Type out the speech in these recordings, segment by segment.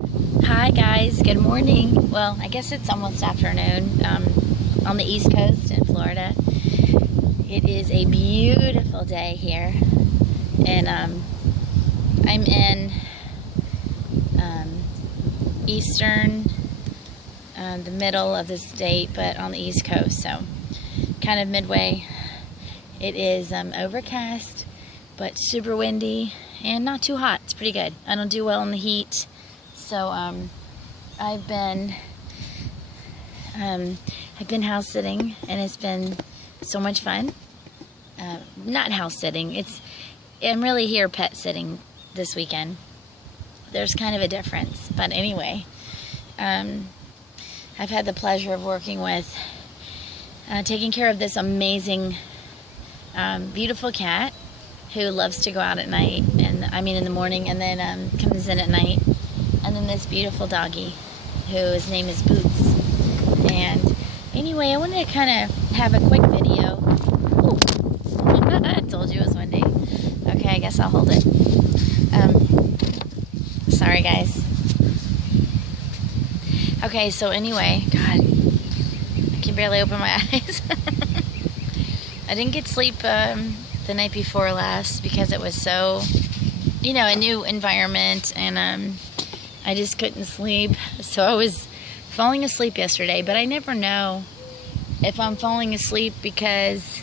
Hi guys, good morning. Well, I guess it's almost afternoon on the East Coast in Florida. It is a beautiful day here, and I'm in eastern, the middle of the state, but on the East Coast, so kind of midway. It is overcast, but super windy and not too hot. It's pretty good. I don't do well in the heat. So I've been house sitting, and it's been so much fun. Not house sitting. I'm really here pet sitting this weekend. There's kind of a difference, but anyway, I've had the pleasure of working with taking care of this amazing, beautiful cat who loves to go out at night, and in the morning, and then comes in at night. And then this beautiful doggy, his name is Boots. And anyway, I wanted to kind of have a quick video. I told you it was windy. Okay, I guess I'll hold it. Sorry guys. Okay, so anyway, God, I can barely open my eyes. I didn't get sleep the night before last because it was so, a new environment, and I just couldn't sleep. So I was falling asleep yesterday, but I never know if I'm falling asleep because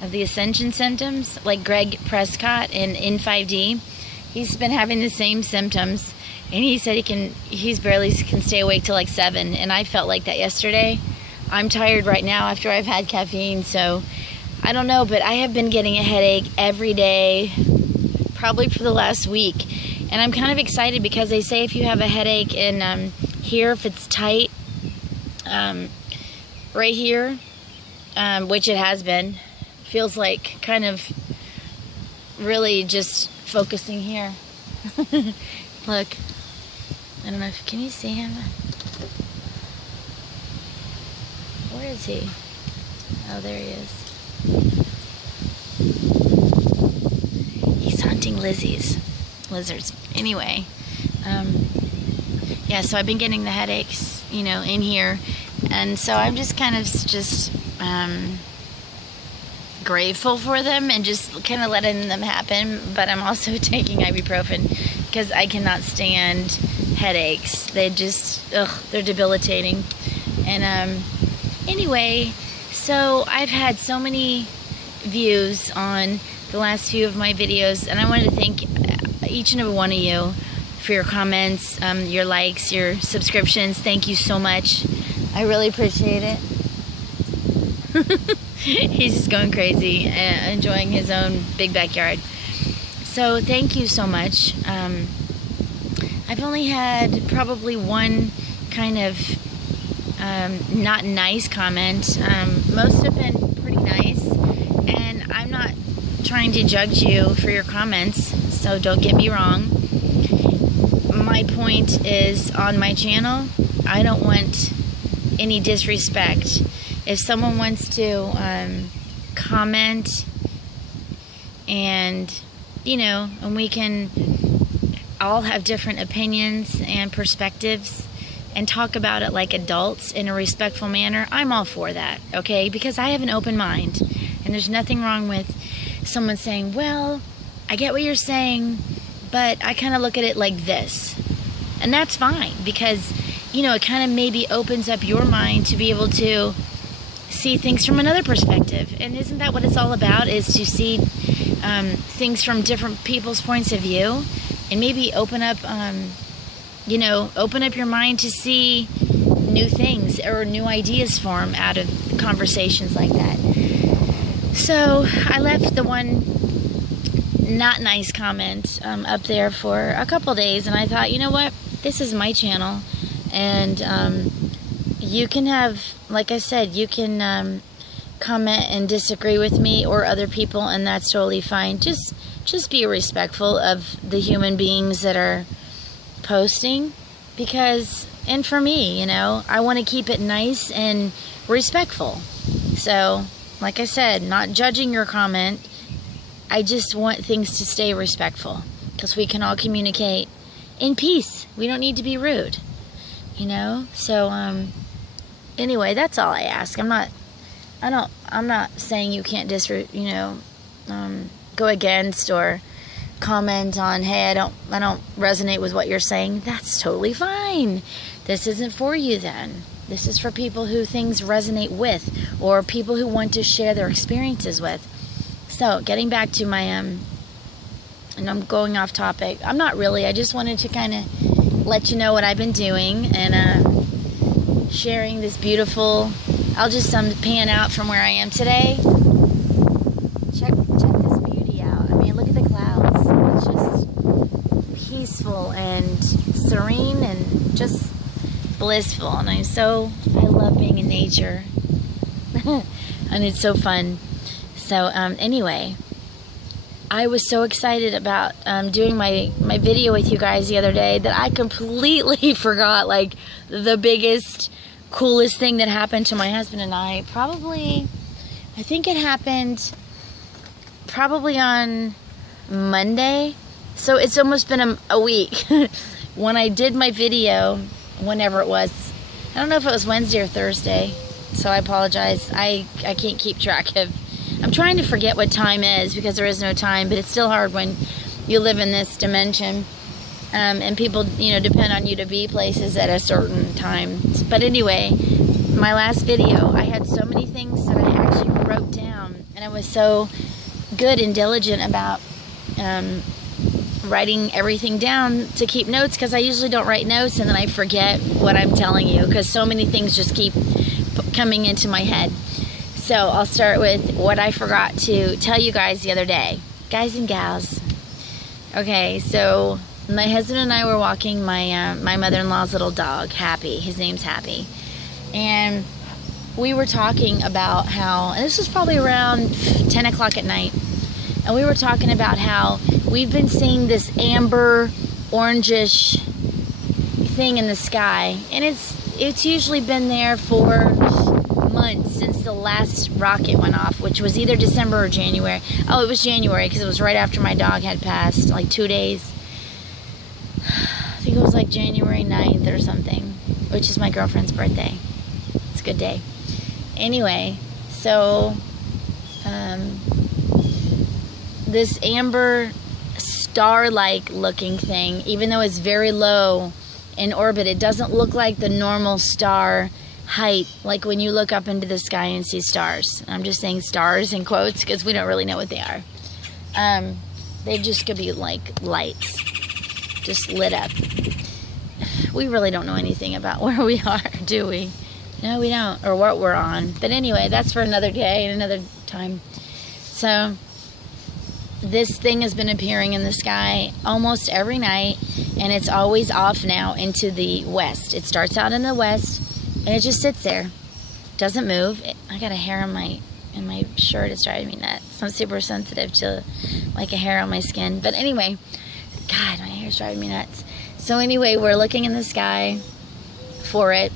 of the Ascension symptoms. Like Greg Prescott in 5D, he's been having the same symptoms, and he said he's barely can stay awake till like 7, and I felt like that yesterday. I'm tired right now after I've had caffeine, so I don't know, but I have been getting a headache every day, probably for the last week. And I'm kind of excited because they say if you have a headache in here, if it's tight, right here, which it has been, feels like kind of really just focusing here. Look, I don't know can you see him? Where is he? Oh, there he is. He's hunting lizards. Anyway, yeah, so I've been getting the headaches, in here, and so I'm just kind of grateful for them and just kind of letting them happen, but I'm also taking ibuprofen because I cannot stand headaches. They're debilitating. And anyway, so I've had so many views on the last few of my videos, and I wanted to thank each and every one of you for your comments, your likes, your subscriptions. Thank you so much. I really appreciate it. He's just going crazy and enjoying his own big backyard. So thank you so much. I've only had probably one kind of not nice comment. Most have been pretty nice, and I'm not trying to judge you for your comments, so don't get me wrong. My point is, on my channel, I don't want any disrespect. If someone wants to comment, and and we can all have different opinions and perspectives and talk about it like adults in a respectful manner, I'm all for that, okay? Because I have an open mind, and there's nothing wrong with someone saying, well, I get what you're saying, but I kind of look at it like this. And that's fine, because, it kind of maybe opens up your mind to be able to see things from another perspective. And isn't that what it's all about, is to see things from different people's points of view, and maybe open up, open up your mind to see new things or new ideas form out of conversations like that. So I left the one not nice comment up there for a couple days, and I thought, you know what, this is my channel, and you can have, like I said, you can comment and disagree with me or other people, and that's totally fine. Just be respectful of the human beings that are posting, because, and for me, I want to keep it nice and respectful. So, like I said, not judging your comment. I just want things to stay respectful, because we can all communicate in peace. We don't need to be rude, you know? So, anyway, that's all I ask. I'm not saying you can't go against or comment on, hey, I don't resonate with what you're saying. That's totally fine. This isn't for you then. This is for people who things resonate with, or people who want to share their experiences with. So, getting back to my, and I'm going off topic. I'm not really. I just wanted to kind of let you know what I've been doing and sharing this beautiful. I'll just pan out from where I am today. Check this beauty out. I mean, look at the clouds. It's just peaceful and serene and just blissful. And I love being in nature. And it's so fun. So anyway, I was so excited about doing my video with you guys the other day that I completely forgot, like, the biggest, coolest thing that happened to my husband and I. I think it happened probably on Monday. So it's almost been a week when I did my video, whenever it was. I don't know if it was Wednesday or Thursday, so I apologize. I can't keep track of. I'm trying to forget what time is because there is no time, but it's still hard when you live in this dimension. And people, depend on you to be places at a certain time. But anyway, my last video, I had so many things that I actually wrote down, and I was so good and diligent about writing everything down to keep notes, because I usually don't write notes and then I forget what I'm telling you because so many things just keep coming into my head. So I'll start with what I forgot to tell you guys the other day. Guys and gals. Okay, so my husband and I were walking my mother-in-law's little dog, Happy. His name's Happy. And we were talking about how, and this was probably around 10 o'clock at night, and we were talking about how we've been seeing this amber, orangish thing in the sky. And it's usually been there for months, since the last rocket went off, which was either December or January. Oh, it was January, because it was right after my dog had passed, like 2 days. I think it was like January 9th or something, which is my girlfriend's birthday. It's a good day. Anyway, so this amber star-like looking thing, even though it's very low in orbit, it doesn't look like the normal star height, like when you look up into the sky and see stars. I'm just saying stars in quotes because we don't really know what they are. They just could be like lights, just lit up. We really don't know anything about where we are, do we? No, we don't, or what we're on. But anyway, that's for another day and another time. So this thing has been appearing in the sky almost every night, and it's always off now into the west. It starts out in the west, and it just sits there, doesn't move. I got a hair in my shirt. It's driving me nuts. I'm super sensitive to like a hair on my skin. But anyway, God, my hair's driving me nuts. So anyway, we're looking in the sky for it.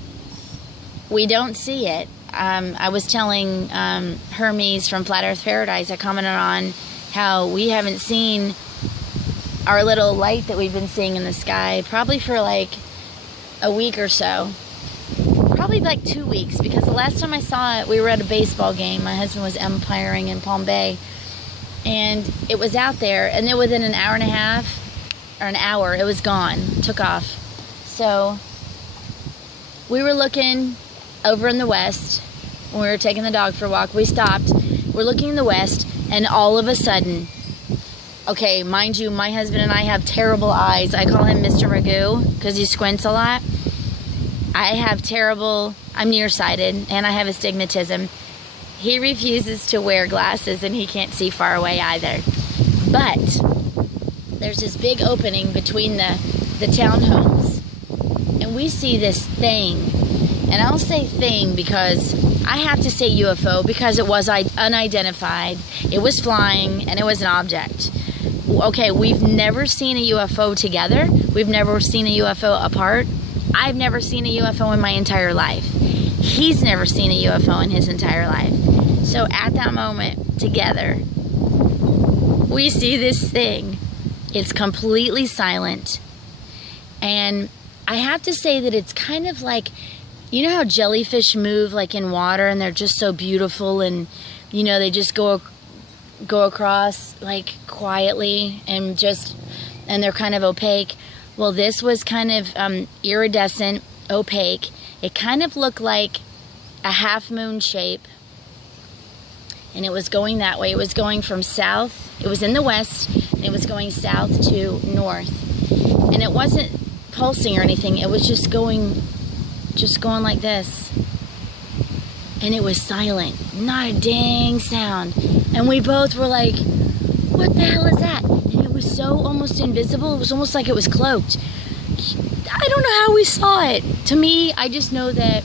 We don't see it. I was telling Hermes from Flat Earth Paradise, I commented on how we haven't seen our little light that we've been seeing in the sky probably for like a week or so. Probably like 2 weeks, because the last time I saw it, we were at a baseball game. My husband was umpiring in Palm Bay, and it was out there, and then within an hour and a half, or an hour, it was gone, took off. So we were looking over in the west when we were taking the dog for a walk. We stopped, we're looking in the west, and all of a sudden, okay, mind you, my husband and I have terrible eyes. I call him Mr. Magoo because he squints a lot. I'm nearsighted, and I have astigmatism. He refuses to wear glasses, and he can't see far away either. But there's this big opening between the townhomes, and we see this thing. And I'll say thing because I have to say UFO because it was unidentified. It was flying, and it was an object. Okay, we've never seen a UFO together. We've never seen a UFO apart. I've never seen a UFO in my entire life. He's never seen a UFO in his entire life. So at that moment, together, we see this thing. It's completely silent. And I have to say that it's kind of like, you know how jellyfish move like in water and they're just so beautiful, and you know, they just go across like quietly and they're kind of opaque. Well, this was kind of iridescent, opaque. It kind of looked like a half moon shape, and it was going that way. It was going from south. It was in the west, and it was going south to north. And it wasn't pulsing or anything. It was just going like this. And it was silent. Not a dang sound. And we both were like, what the hell is that? And it was so almost invisible. It was almost like it was cloaked. I don't know how we saw it. To me, I just know that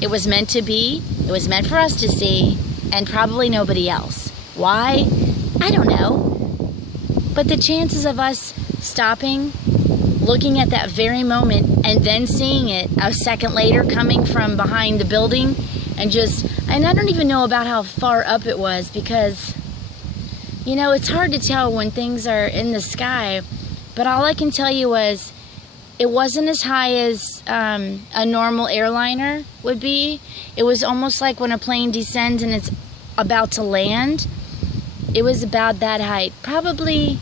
it was meant to be. It was meant for us to see, and probably nobody else. Why? I don't know. But the chances of us stopping, looking at that very moment, and then seeing it a second later coming from behind the building, and I don't even know about how far up it was, because, you know, it's hard to tell when things are in the sky, but all I can tell you was it wasn't as high as a normal airliner would be. It was almost like when a plane descends and it's about to land. It was about that height. Probably,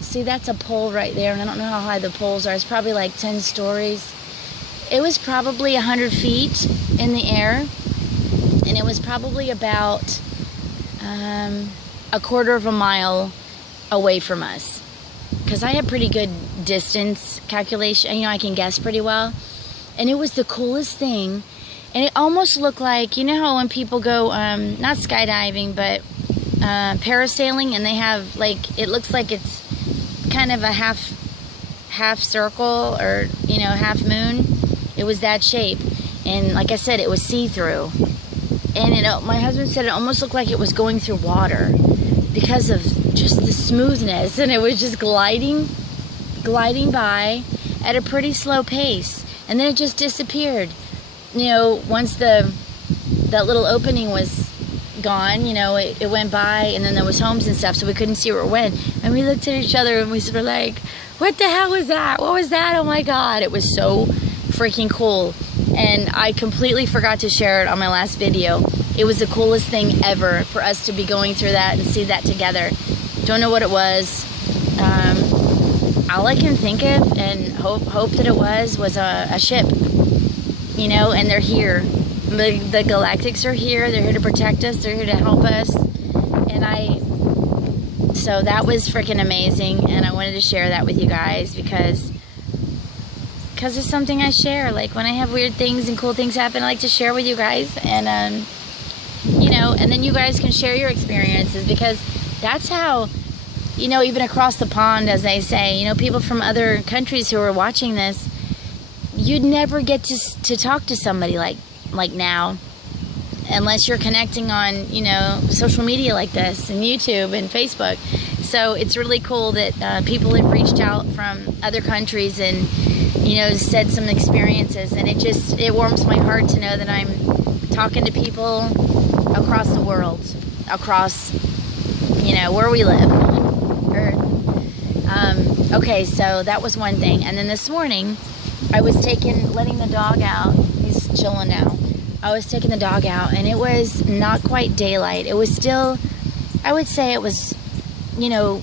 see, that's a pole right there, and I don't know how high the poles are. It's probably like 10 stories. It was probably 100 feet in the air, and it was probably about a quarter of a mile away from us. Because I have pretty good distance calculation, you know, I can guess pretty well. And it was the coolest thing. And it almost looked like, you know how when people go, not skydiving, but parasailing, and they have, like, it looks like it's kind of a half circle, or, you know, half moon. It was that shape. And like I said, it was see-through. And my husband said it almost looked like it was going through water because of just the smoothness. And it was just gliding by at a pretty slow pace. And then it just disappeared. You know, once that little opening was gone, you know, it went by, and then there was homes and stuff, so we couldn't see where it went. And we looked at each other and we were like, what the hell was that? What was that? Oh my God. It was so freaking cool. And I completely forgot to share it on my last video. It was the coolest thing ever for us to be going through that and see that together. Don't know what it was. All I can think of and hope that it was a ship. You know, and they're here. The Galactics are here. They're here to protect us. They're here to help us. So that was freaking amazing, and I wanted to share that with you guys because it's something I share. Like, when I have weird things and cool things happen, I like to share with you guys, and you know, and then you guys can share your experiences, because that's how, you know, even across the pond, as they say, you know, people from other countries who are watching this, you'd never get to talk to somebody like now, unless you're connecting on, you know, social media like this, and YouTube and Facebook. So it's really cool that people have reached out from other countries and, you know, said some experiences, and it warms my heart to know that I'm talking to people across the world, across, you know, where we live, Earth. Okay, so that was one thing. And then this morning, I was letting the dog out. He's chilling now. I was taking the dog out, and it was not quite daylight. It was still, I would say it was, you know,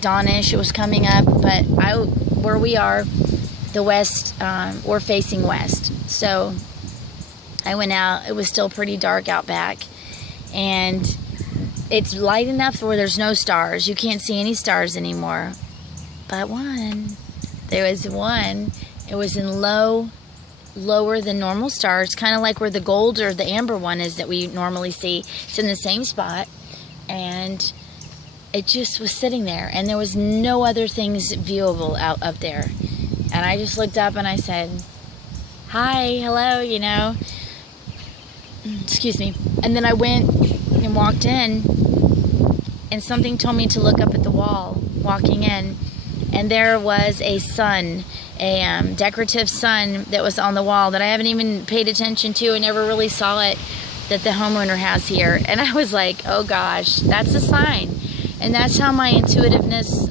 dawnish. It was coming up, but where we are, the west, we're facing west. So I went out. It was still pretty dark out back, and it's light enough where there's no stars. You can't see any stars anymore. But there was one. It was in lower than normal stars, kind of like where the gold or the amber one is that we normally see. It's in the same spot, and it just was sitting there, and there was no other things viewable out up there. And I just looked up and I said, hi, hello, you know, excuse me. And then I went and walked in, and something told me to look up at the wall walking in, and there was a sun, a decorative sun that was on the wall that I haven't even paid attention to. I never really saw it, that the homeowner has here. And I was like, oh gosh, that's a sign. And that's how my intuitiveness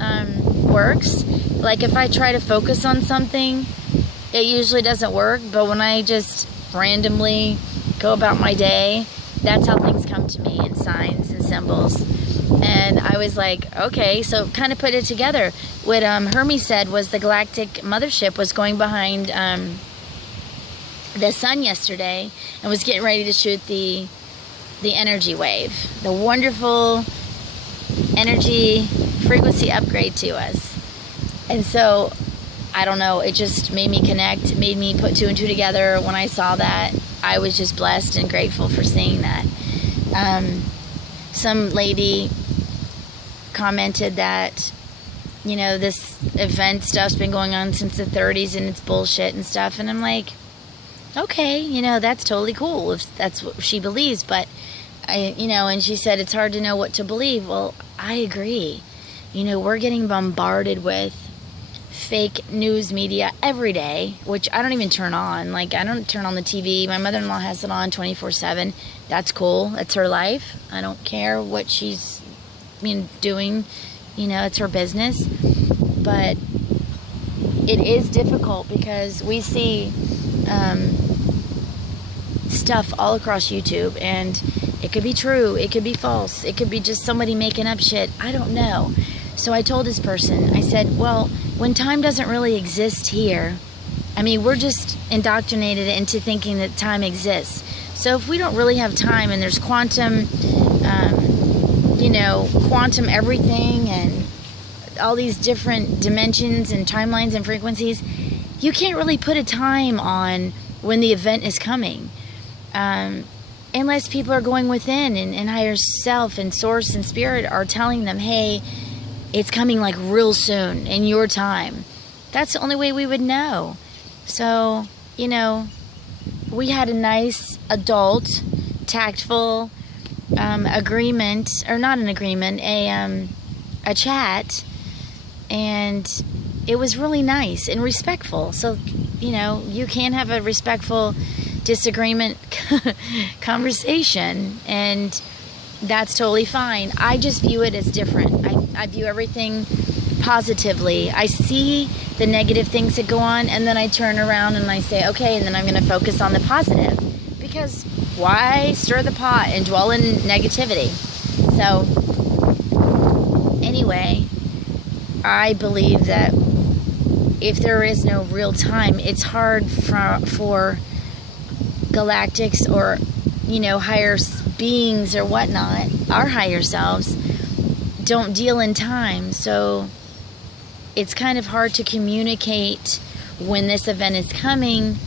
works, like if I try to focus on something, it usually doesn't work. But when I just randomly go about my day, that's how things come to me in signs and symbols. And I was like, okay, so kind of put it together. What Hermes said was the galactic mothership was going behind the sun yesterday and was getting ready to shoot the energy wave, the wonderful energy frequency upgrade to us. And so, I don't know, it just made me connect, made me put 2 and 2 together. When I saw that, I was just blessed and grateful for seeing that. Some lady commented that, you know, this event stuff's been going on since the 30s and it's bullshit and stuff. And I'm like, okay, you know, that's totally cool if that's what she believes. But, and she said it's hard to know what to believe. Well, I agree. You know, we're getting bombarded with fake news media every day, which I don't even turn on. Like, I don't turn on the TV. My mother-in-law has it on 24/7. That's cool. That's her life. I don't care what she's doing. You know, it's her business. But it is difficult because we see stuff all across YouTube, and it could be true, it could be false, it could be just somebody making up shit. I don't know. So I told this person, I said, well, when time doesn't really exist here, I mean, we're just indoctrinated into thinking that time exists. So if we don't really have time and there's quantum, quantum everything and all these different dimensions and timelines and frequencies, you can't really put a time on when the event is coming. Unless people are going within and higher self and source and spirit are telling them, hey, it's coming like real soon in your time. That's the only way we would know. So, you know, we had a nice adult, tactful agreement, or not an agreement, a chat, and it was really nice and respectful. So, you know, you can have a respectful disagreement conversation, and that's totally fine. I just view it as different. I view everything positively. I see the negative things that go on, and then I turn around and I say, okay, and then I'm going to focus on the positive. Because why stir the pot and dwell in negativity? So, anyway, I believe that if there is no real time, it's hard for galactics or, you know, higher beings or whatnot, our higher selves, don't deal in time. So it's kind of hard to communicate when this event is coming.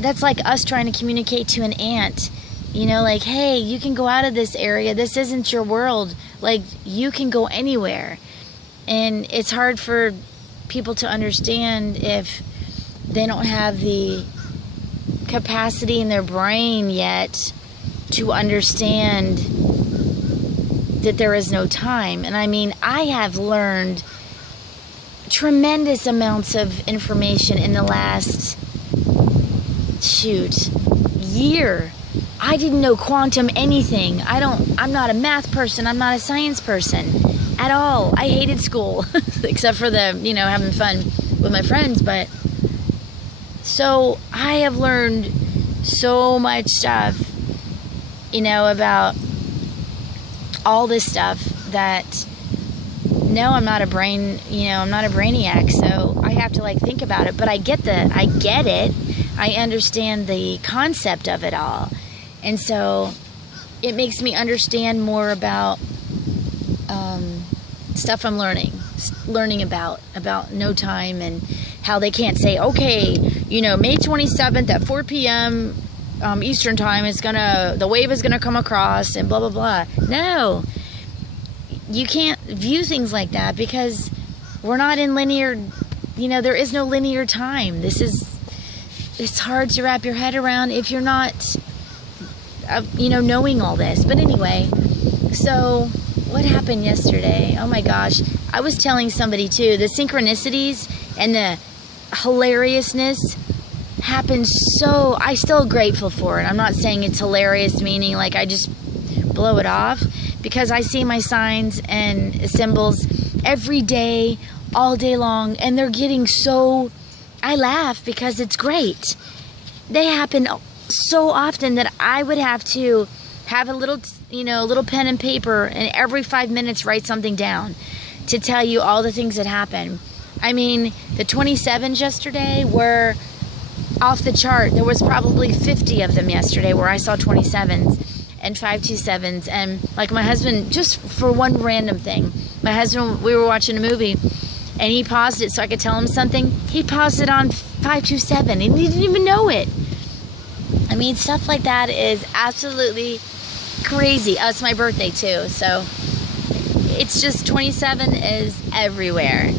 That's like us trying to communicate to an ant, you know, like, hey, you can go out of this area, this isn't your world, like, you can go anywhere. And it's hard for people to understand if they don't have the capacity in their brain yet to understand that there is no time. And I mean, I have learned tremendous amounts of information in the last year. I didn't know quantum anything. I'm not a math person, I'm not a science person at all. I hated school except for the, you know, having fun with my friends. But so I have learned so much stuff, you know, about all this stuff that, no, I'm not a brainiac, so I have to like think about it, but I get it. I understand the concept of it all. And so it makes me understand more about stuff I'm learning about no time, and how they can't say, okay, you know, May 27th at 4 p.m. Eastern time the wave is gonna come across and blah blah blah. No, you can't view things like that because we're not in linear, you know, there is no linear time. It's hard to wrap your head around if you're not knowing all this. But anyway, so what happened yesterday? Oh my gosh, I was telling somebody too, the synchronicities and the hilariousness happened, so I'm still grateful for it. I'm not saying it's hilarious, meaning like I just blow it off, because I see my signs and symbols every day, all day long, and they're getting so, I laugh because it's great. They happen so often that I would have to have a little, a little pen and paper, and every 5 minutes write something down to tell you all the things that happen. I mean, the 27s yesterday were off the chart. There was probably 50 of them yesterday where I saw 27s and 527s. And like my husband, just for one random thing, my husband, we were watching a movie and he paused it so I could tell him something. He paused it on 527 and he didn't even know it. I mean, stuff like that is absolutely crazy. Oh, it's my birthday too, so it's just 27 is everywhere.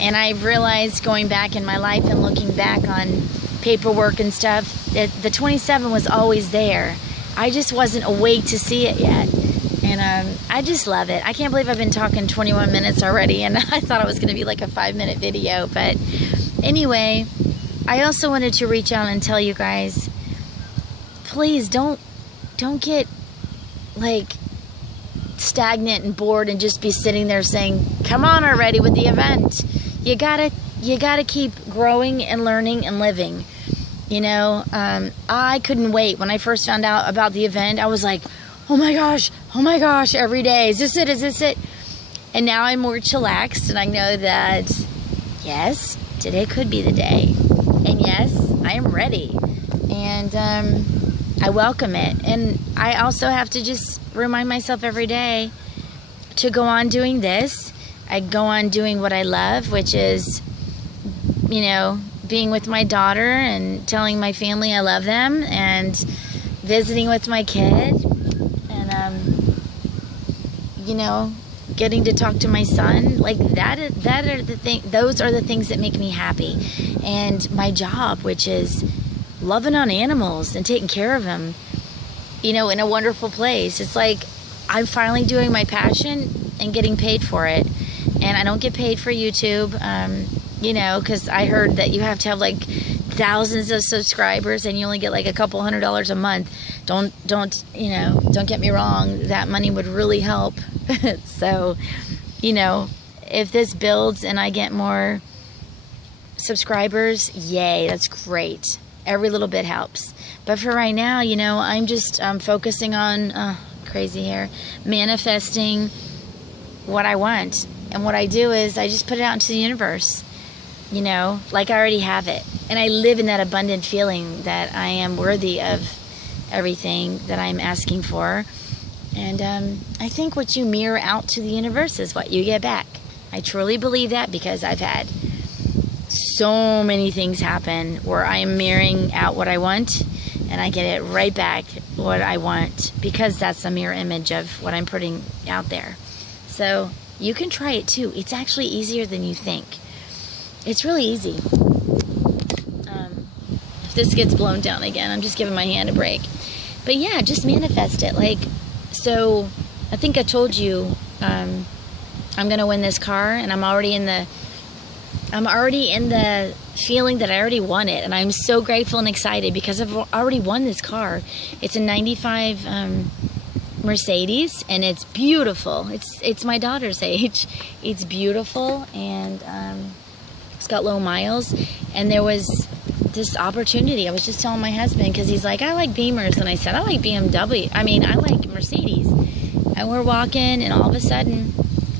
And I've realized, going back in my life and looking back on paperwork and stuff, that the 27 was always there. I just wasn't awake to see it yet. And I just love it. I can't believe I've been talking 21 minutes already, and I thought it was going to be like a 5-minute video. But anyway, I also wanted to reach out and tell you guys, please don't get like stagnant and bored and just be sitting there saying, come on already with the event. You gotta keep growing and learning and living. I couldn't wait. When I first found out about the event, I was like, oh my gosh, every day. Is this it? And now I'm more chillaxed, and I know that, yes, today could be the day. And yes, I am ready. And I welcome it. And I also have to just remind myself every day to go on doing this. I go on doing what I love, which is, being with my daughter and telling my family I love them, and visiting with my kid, and getting to talk to my son. Like those are the things that make me happy. And my job, which is loving on animals and taking care of them, in a wonderful place. It's like I'm finally doing my passion and getting paid for it. And I don't get paid for YouTube, because I heard that you have to have like thousands of subscribers and you only get like a couple $100s a month. Don't get me wrong, that money would really help. So, if this builds and I get more subscribers, yay, that's great. Every little bit helps. But for right now, I'm just focusing on, crazy hair, manifesting what I want. And what I do is I just put it out into the universe, like I already have it. And I live in that abundant feeling that I am worthy of everything that I'm asking for. And I think what you mirror out to the universe is what you get back. I truly believe that, because I've had so many things happen where I am mirroring out what I want, and I get it right back what I want, because that's a mirror image of what I'm putting out there. So you can try it too. It's actually easier than you think. It's really easy. If this gets blown down again, I'm just giving my hand a break. But yeah, just manifest it. So I think I told you I'm gonna win this car, and I'm already in the feeling that I already won it, and I'm so grateful and excited because I've already won this car. It's a 95 Mercedes, and it's beautiful. It's my daughter's age. It's beautiful, and it's got low miles. And there was this opportunity. I was just telling my husband, because he's like, I like Beamers, and I said, I like BMW. I like Mercedes. And we're walking, and all of a sudden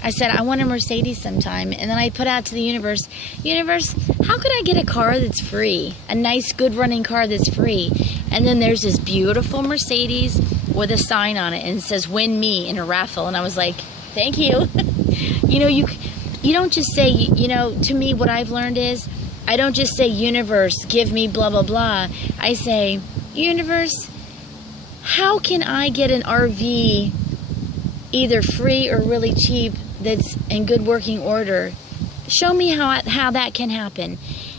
I said, I want a Mercedes sometime. And then I put out to the universe, how could I get a car that's free? A nice, good running car that's free. And then there's this beautiful Mercedes with a sign on it, and it says, win me, in a raffle. And I was like, thank you. You don't just say, to me, what I've learned is, I don't just say, universe, give me blah, blah, blah. I say, universe, how can I get an RV either free or really cheap that's in good working order? Show me how that can happen.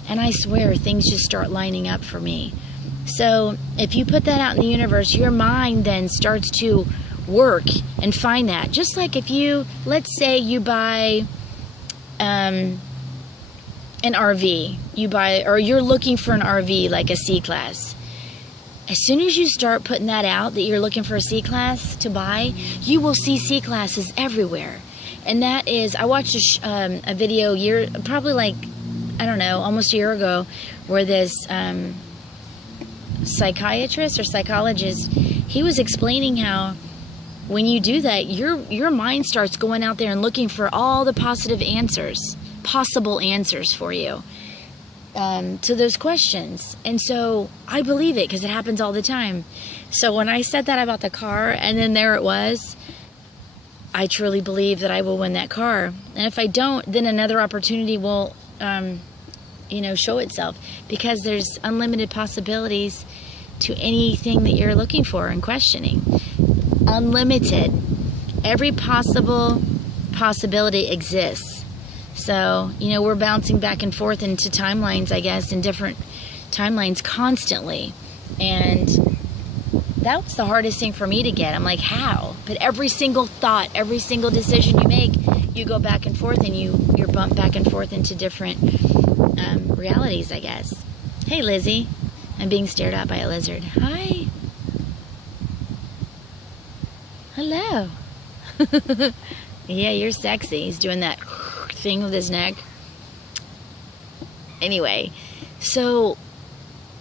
And I swear, things just start lining up for me. So if you put that out in the universe, your mind then starts to work and find that. Just like if you, let's say you buy an RV, or you're looking for an RV like a C-Class. As soon as you start putting that out, that you're looking for a C-Class to buy, you will see C-Classes everywhere. And that is, I watched a video probably like, I don't know, almost a year ago, where this psychiatrist or psychologist, he was explaining how when you do that, your mind starts going out there and looking for all the possible answers for you to those questions. And so I believe it because it happens all the time. So when I said that about the car, and then there it was, I truly believe that I will win that car. And if I don't, then another opportunity will, show itself, because there's unlimited possibilities to anything that you're looking for and questioning. Unlimited. Every possibility exists. So, we're bouncing back and forth into timelines, I guess, in different timelines constantly. And that was the hardest thing for me to get. I'm like, how? But every single thought, every single decision you make, you go back and forth, and you're bumped back and forth into different realities, I guess. Hey, Lizzie. I'm being stared at by a lizard. Hi. Hello. Yeah, you're sexy. He's doing that thing with his neck. Anyway, so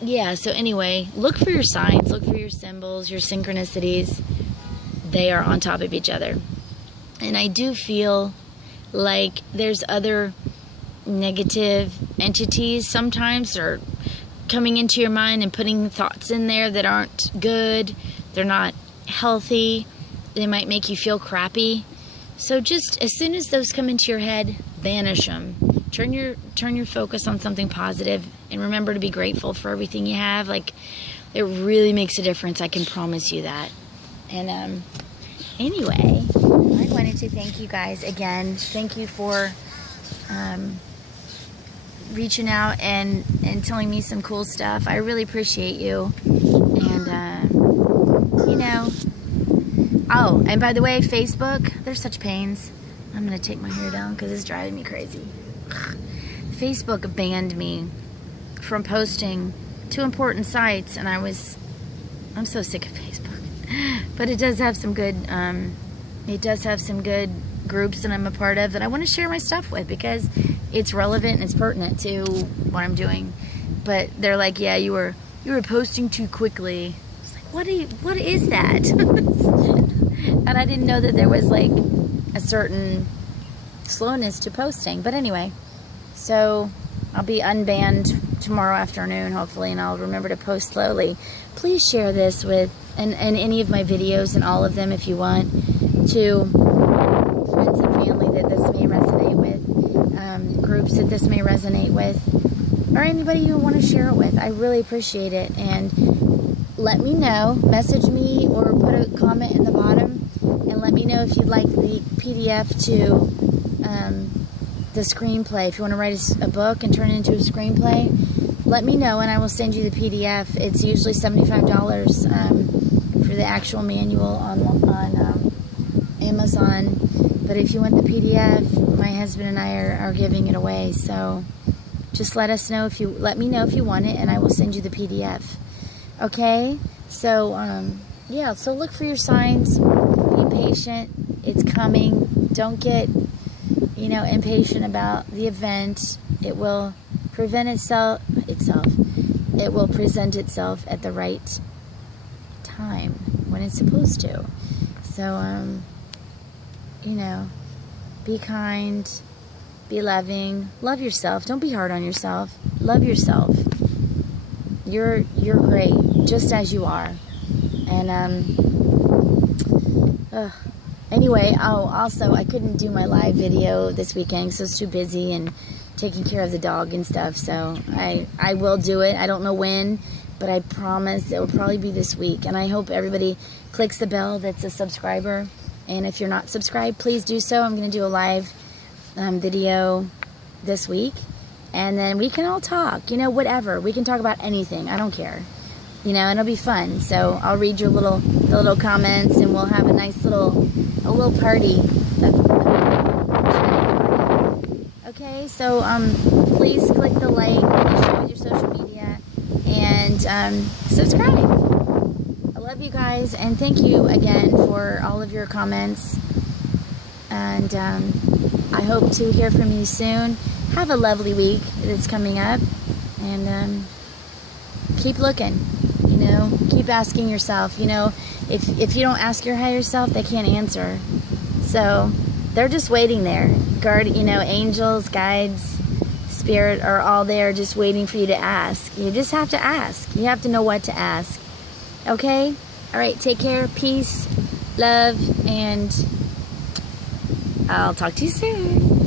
anyway, look for your signs, look for your symbols, your synchronicities. They are on top of each other. And I do feel like there's other negative entities sometimes, or coming into your mind and putting thoughts in there that aren't good. They're not healthy. They might make you feel crappy. So just as soon as those come into your head, banish them. Turn your focus on something positive, and remember to be grateful for everything you have. Like, it really makes a difference. I can promise you that. And anyway, I wanted to thank you guys again. Thank you for reaching out and telling me some cool stuff. I really appreciate you. And oh, and by the way, Facebook, they're such pains. I'm gonna take my hair down because it's driving me crazy. Facebook banned me from posting to important sites, and I'm so sick of Facebook. But it does have some good groups that I'm a part of that I want to share my stuff with, because it's relevant and it's pertinent to what I'm doing. But they're like, yeah, you were posting too quickly. It's like, what is that? And I didn't know that there was like a certain slowness to posting. But anyway, so I'll be unbanned tomorrow afternoon, hopefully, and I'll remember to post slowly. Please share this with, and any of my videos, and all of them if you want, to friends and family that this may resonate with, groups that this may resonate with, or anybody you want to share it with. I really appreciate it. And let me know, message me or put a comment in the bottom, and let me know if you'd like the PDF to the screenplay. If you want to write a book and turn it into a screenplay, let me know and I will send you the PDF. It's usually $75 for the actual manual on Amazon. But if you want the PDF, my husband and I are giving it away. So just let me know if you want it, and I will send you the PDF. Okay? So yeah, so look for your signs. Be patient. It's coming. Don't get impatient about the event. It will present itself at the right time, when it's supposed to. So be kind, be loving, love yourself. Don't be hard on yourself. Love yourself. You're great just as you are. And anyway, also, I couldn't do my live video this weekend because I was too busy and taking care of the dog and stuff. So I will do it. I don't know when, but I promise it will probably be this week. And I hope everybody clicks the bell that's a subscriber. And if you're not subscribed, please do so. I'm going to do a live video this week. And then we can all talk, whatever. We can talk about anything. I don't care. And it'll be fun. So I'll read your little comments, and we'll have a nice little party. Okay, so please click the like, share with your social media, and subscribe. I love you guys, and thank you again for all of your comments. And I hope to hear from you soon. Have a lovely week that's coming up. And keep looking. You know, keep asking yourself. You know, if you don't ask your higher self, they can't answer. So they're just waiting there. You know, angels, guides, spirit are all there just waiting for you to ask. You just have to ask. You have to know what to ask. Okay? All right, take care. Peace, love, and I'll talk to you soon.